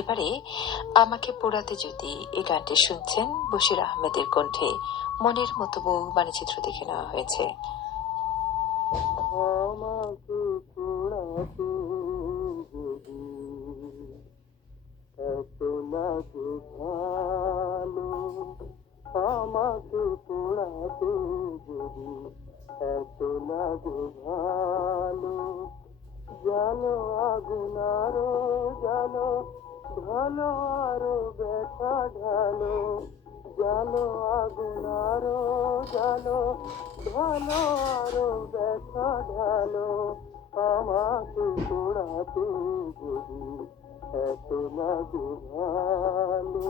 এবারে আমাকে পোড়াতে যদি এই গানটি শুনছেন বশির আহমেদের কণ্ঠে মনের মতো বউ মানচিত্র দেখে নেওয়া হয়েছে। আমাকে পোড়াতে যদি এত লাগে ভালো, আমাকে পোড়াতে যদি এত লাগে ভালো, জানো আগুন আরো জানো, ঢালো আরো ব্যথা ঢালো, জানো আগুন আরো জানো, ঢালো আরো ব্যথা ঢালো, আমাকে পোড়াতে যদি এত লাগে ভালো।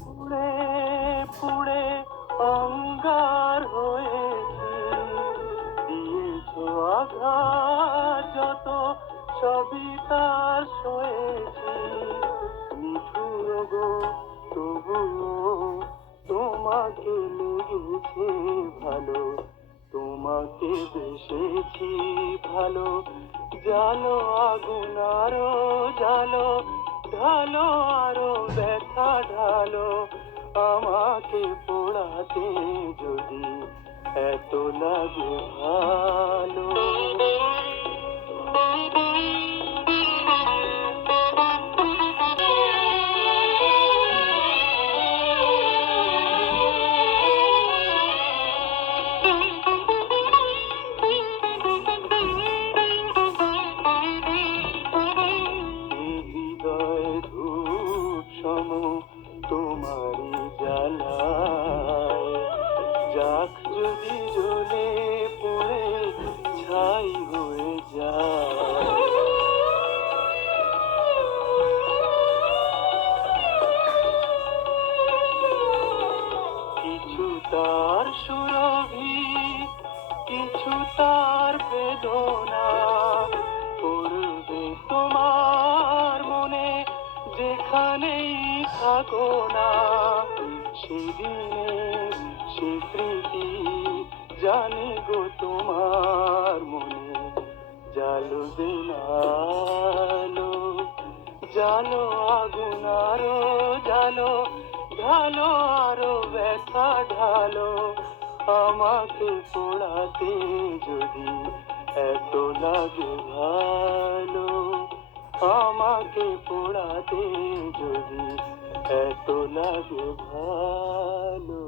পুড়ে পুড়ে অঙ্গার হয়েছি, দিয়েছ আঘাত যত সবই তার সয়েছি, নিঠুর গো তবুও তোমাকে লেগেছে ভালো, তোমাকে বেসেছি ভালো, জালো আগুন আরো জালো, ঢালো আরো ব্যথা ঢালো, আমাকে পোড়াতে যদি এত লাগে ভালো। তোমারই জ্বালায় যাক যদি জ্বলে পড়ে ছাই হয়ে যায়, কিছু তার সুরভি কিছু তার বেদনা পড়বে তোমার মনে যেখানেই থাকো না, সেদিনে সে স্মৃতি জানি গো তোমার মনে, জালো দিনালো জালো আগুন আরো জালো, ঢালো আরো ব্যথা ঢালো, আমাকে পোড়াতে যদি এত লাগে ভালো, আমাকে পোড়াতে যদি এত লাগে ভালো।